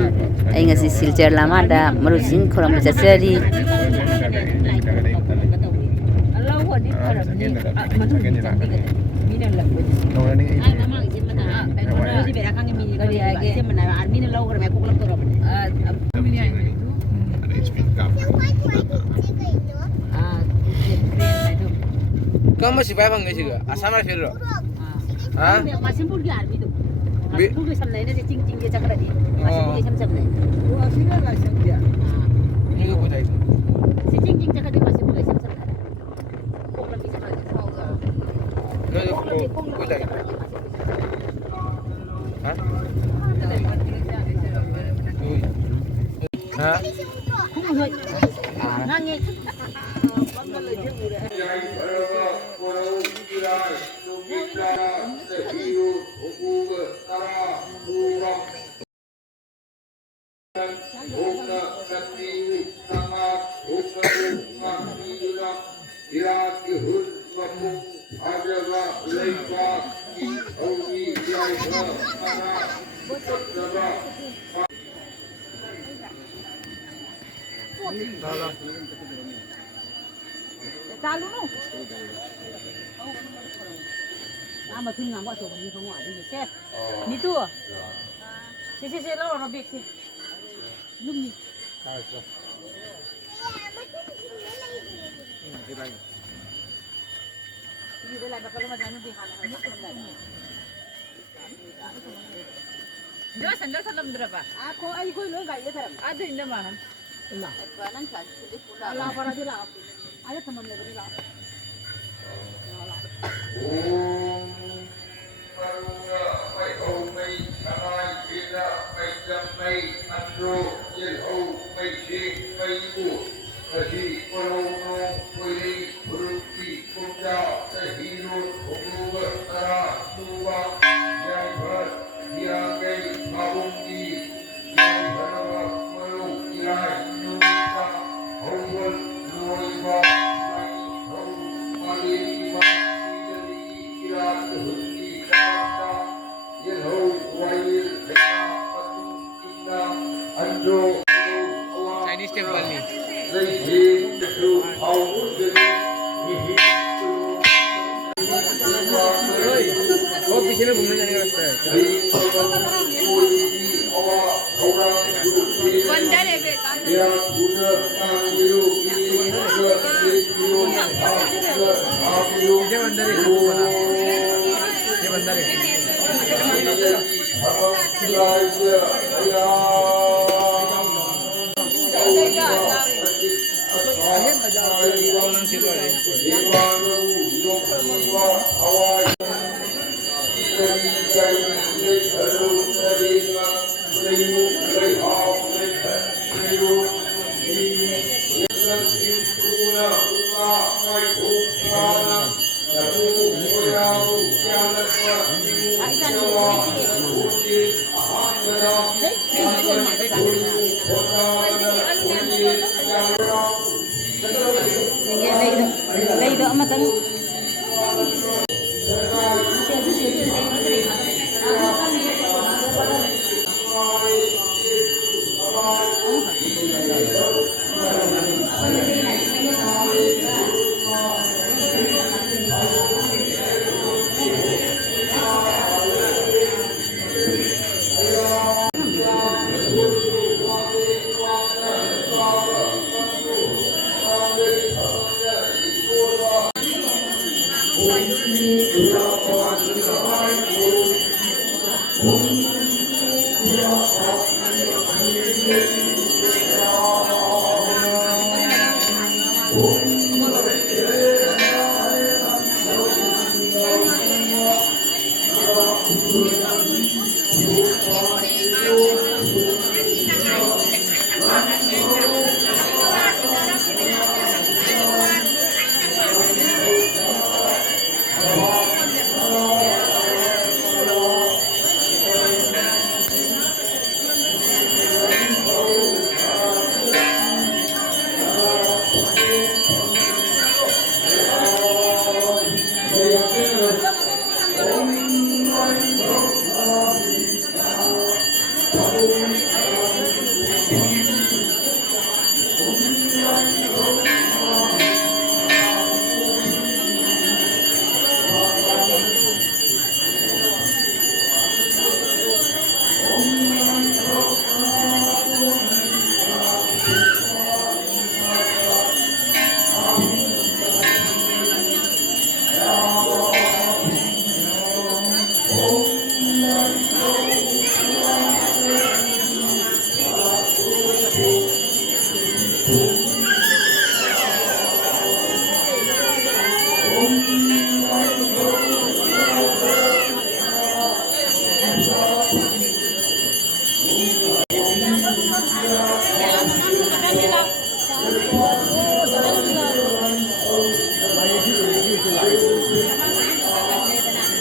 ꯃꯌꯥꯝ ꯑꯩ ꯉꯁꯤ ꯁꯤꯜꯆꯔ ꯂꯥꯃꯥꯗ ꯃꯔꯨꯞꯁꯤꯡ ꯈꯨꯔꯨꯝꯕ ꯆꯠꯆꯔꯤ Kamu masih bayar bang sih? Asam ada filo? Ah? Masih pun dia army tu. Masih pun dia sama lainnya cing cing dia cakap tadi. Masih pun dia sama lain. Oh, asing lah asing dia. Ini gue buat itu. Si cing cing cakap dia masih pun dia sama lain. Kok lagi sama lagi tahu tak? Gue buat itu. Hah? Hah? Không rồi. Ngang nghe. Talu no. Nama tu nama tu ni semua ada ni. Chef. Ni tu. Si lawan Robik si. Belum ni. Ini dia lagi kalau macam ni dihalang. Dia sandal salam berapa? Aku ayo kau lo gaya teram. Ada ini mana? Ina. Kanan kan. Allah para dia lah. Ada teman lebih lah. Chinese temple ni. Oh, पीछे में घूमने जाने का रास्ता है. बंदर है बेटा. ये बंदर है. ये बंदर है. Lấy đỡ mà tấn.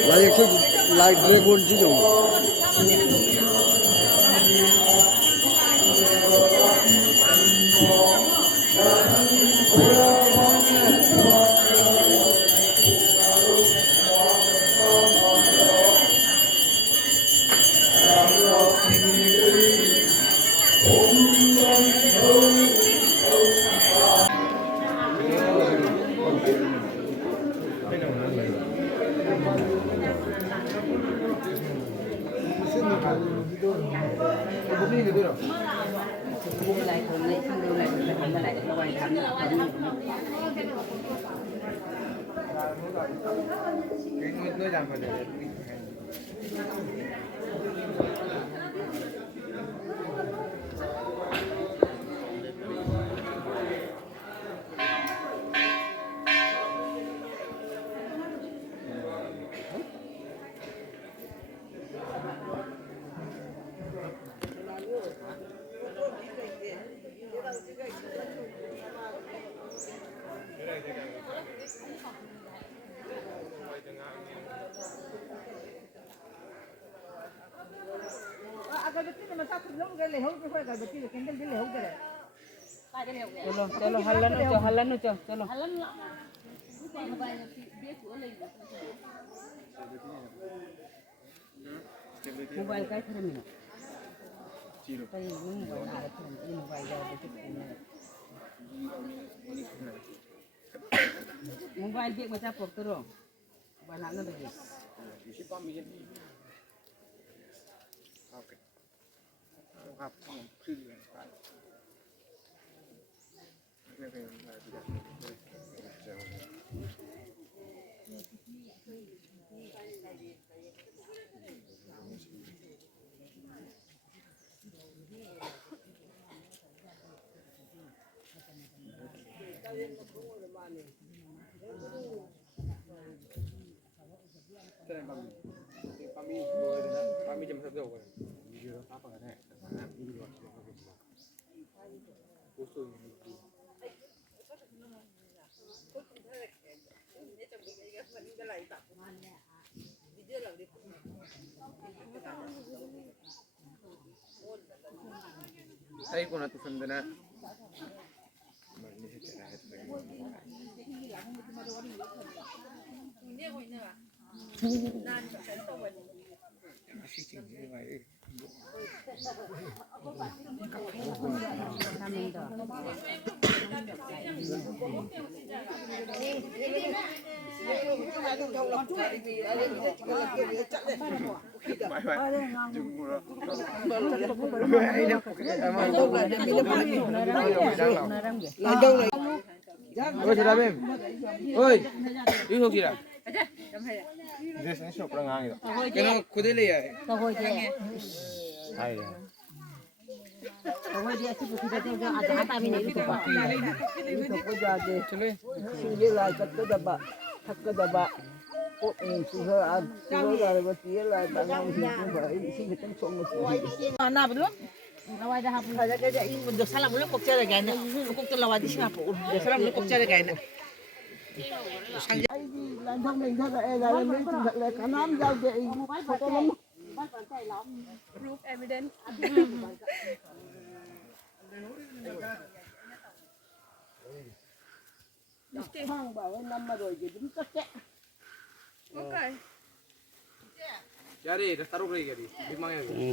lại cái lại dragon chứ dùng lại thường này không đâu lại không lại cái quay thắm Nơi làm phải để अगरबत्ती ने मसा खुद लोग ले हो के अगरबत्ती कैंडल ले हो करे चलो चलो हल्ला नु चलो मोबाइल काय खरं मी जीरो मोबाइल के बचा पकड़ो बनाना लगे ओकेครับขึ้นเลยไปไม่เป็นไรแต่บางปามีเลยนะปามีจะมาทำเรื่องอะไรมีเยอะครับประกันแน่มีเยอะครับผู้สูงอายุ Saya ko natusan na. Ôi chị Đàm em. Ôi. Đi thuộc chị Đàm. Đây sẽ shop ra ngang rồi. Cái nó khối đấy là. tao hồi thế Hay rồi. tao hồi thế thì bây giờ ada apa ini itu pak itu ko jadi Chalo. sini lai kat ka daba thak ka daba ko suha ad suha la ba ti la ta ngam si ko ba sini kan song ma ना बोलो लवाई दा हापुन दा के इ दो साला बोलो कोकचा रे गायना कोकचा लवाई दिस ना पो दो साला बोलो कोकचा रे गायना ai đi lan thong mình thật là là mình thật là cả nam giao để photo lắm proof evidence thang bảo năm mà rồi thì đúng chắc chắc okay Jadi, dah taruh lagi jadi. Di mana ni?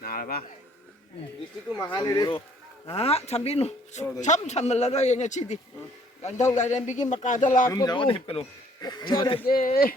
Nào là ba. Đi tí tu mà hai đi. Ah, sambil sam lagi yang sini. Gandau lah yang bikin makada lah. Belum jauh hip kalau. Cara ke.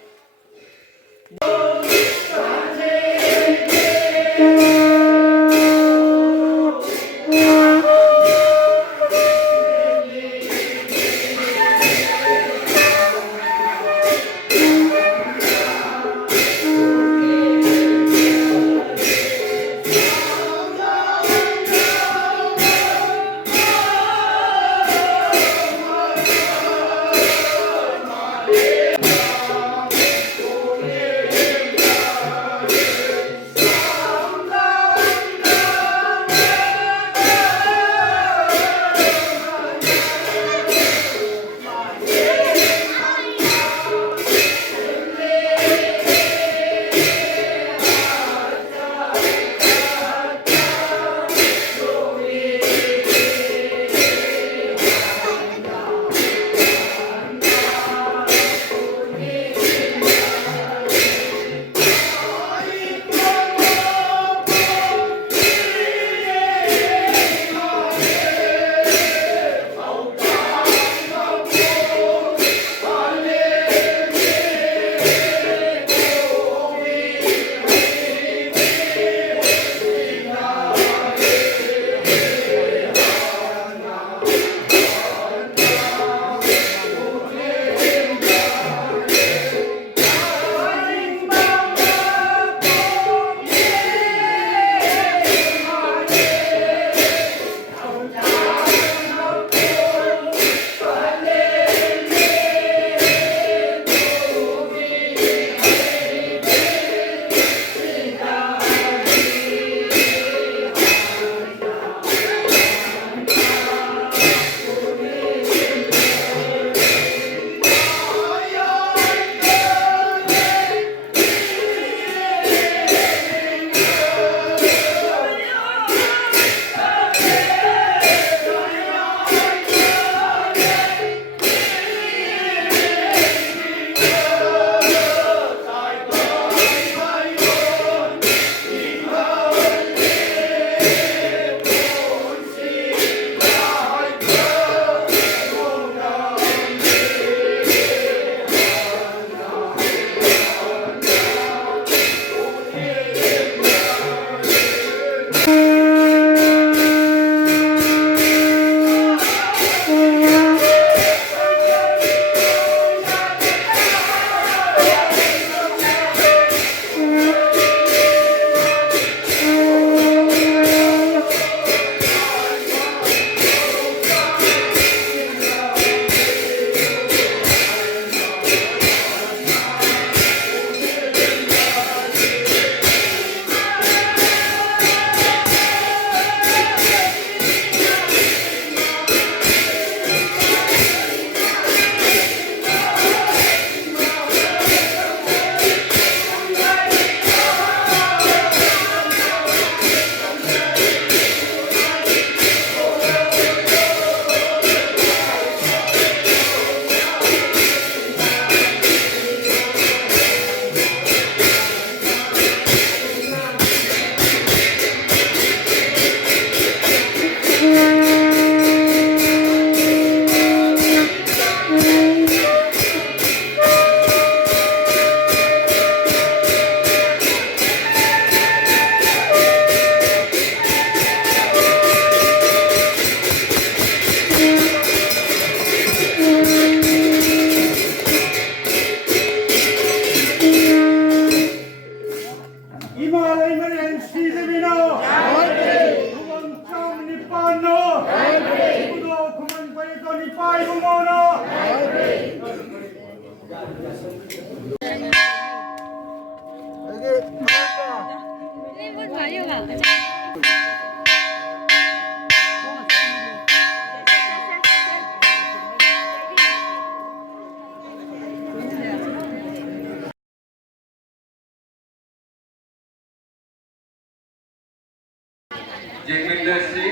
Jingmin Desi,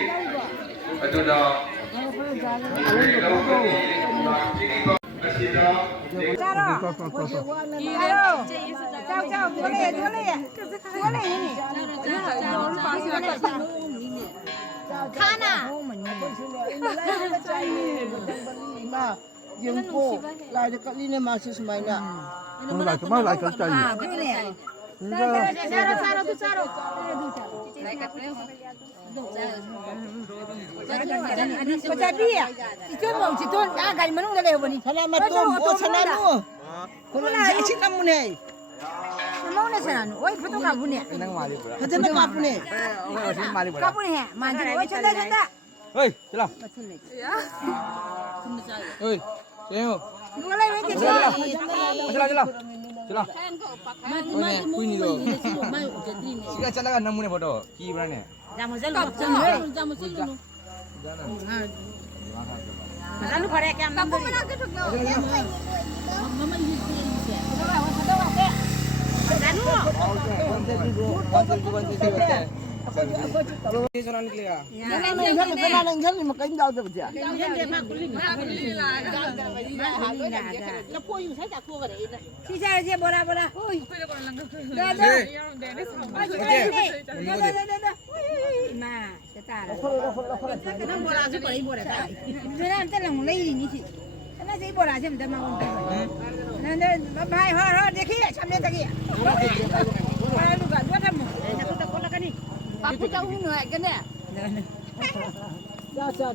aduh dah. dương cô lại được cái này mà xí mày nè lại cái chân Macam itu mau situ, agak mana udah lewat ni. sana mà tôm ô sana nu con là gì chín năm này Mau ni sana, oi foto kabu ni. thật nó cặp này Kabu ni, mandi, oi canda canda. Ơi, chết nào. Ơi, chết không? Dua lagi ni. Chết nào. Chết nào. Ôi nè, quy nì rồi. Chị chắc là năm mươi này photo, kì bữa này. Jamu selu. Jamu selu. Lalu korek yang kamu mana ke tu? Mama ini. Jangan jangan makan jauh tu betul. Sisa je bola bola. Oi. Dah dah. Nah, setar. Kenapa bola tu bola bola tak? Jangan terlalu mulai ini sih. Kenapa sih bola sih minta makan? Nanti bye hor dekhi, sambil lagi. Bola juga dua kamu. Nak kita bola kan ni. Aku tahu ni kan ni. Cha. Kalau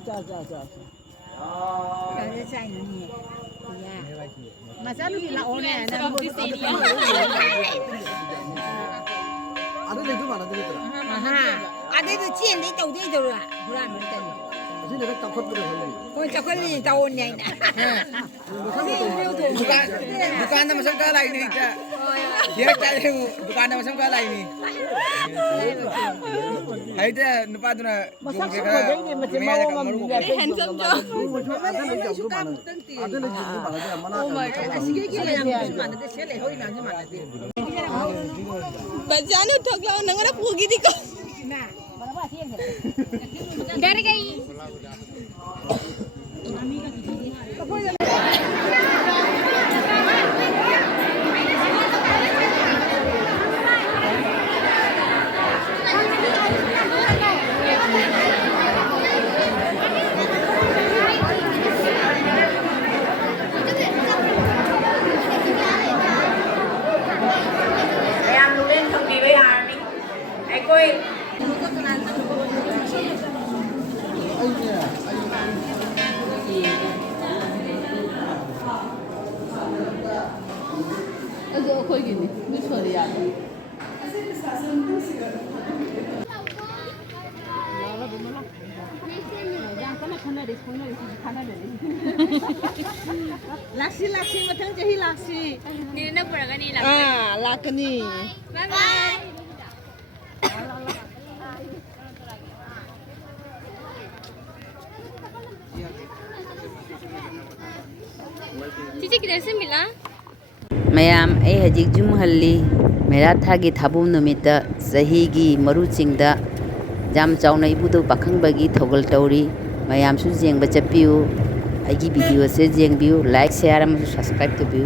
saya ni. Ya. Masa lu lah orang. Ada lagi mana tu betul. Ada tu cian dia tahu dia tu lah. Bukan betul. Sini kita takut betul lagi. Kau cakap ni tahu ni. Bukan nama sangka lain ni, Cak. Dia cak bukan nama sangka lain ni. Hai dia nampak tu nak. Masak semua ini macam mau ngambil. Handsome je. Ada lagi mana dia mana? Sikit yang mana dia sel hoi nak mana dia. बच्चा ने ठोक लाओ नंगरा पूगी दी को Nah, berapa sih yang डर गई em lúc lên không đi với ai anh coi Aduh, kau gini, ni sorry ya. Laksi macam jadi laksi. Ni nak pernah ni lah. Ah, lak ni. Bye bye. Cici किधर से मिला? ꯃꯌꯥꯝ ꯑꯩ ꯍꯧꯖꯤꯛ ꯖꯨꯝꯍꯜꯂꯤ ꯃꯦꯔꯥꯊꯥꯒꯤ ꯊꯥꯕꯨꯝ ꯅꯨꯃꯤꯠꯇ ꯆꯍꯤꯒꯤ ꯃꯔꯨꯆꯤꯡꯗ ꯌꯥꯝ ꯆꯥꯎꯅ ꯏꯕꯨꯙꯧ ꯄꯥꯈꯪꯕꯒꯤ ꯊꯧꯒꯜ ꯇꯧꯔꯤ ꯃꯌꯥꯝꯁꯨ ꯌꯦꯡꯕ ꯆꯠꯄꯤꯌꯨ ꯑꯩꯒꯤ ꯚꯤꯗꯤꯑꯣꯁꯦ ꯌꯦꯡꯕꯤꯌꯨ ꯂꯥꯏꯛ ꯁꯦꯌꯥꯔ ꯑꯃꯁꯨꯡ ꯁꯕꯁꯀ꯭ꯔꯥꯏꯕ ꯇꯧꯕꯤꯌꯨ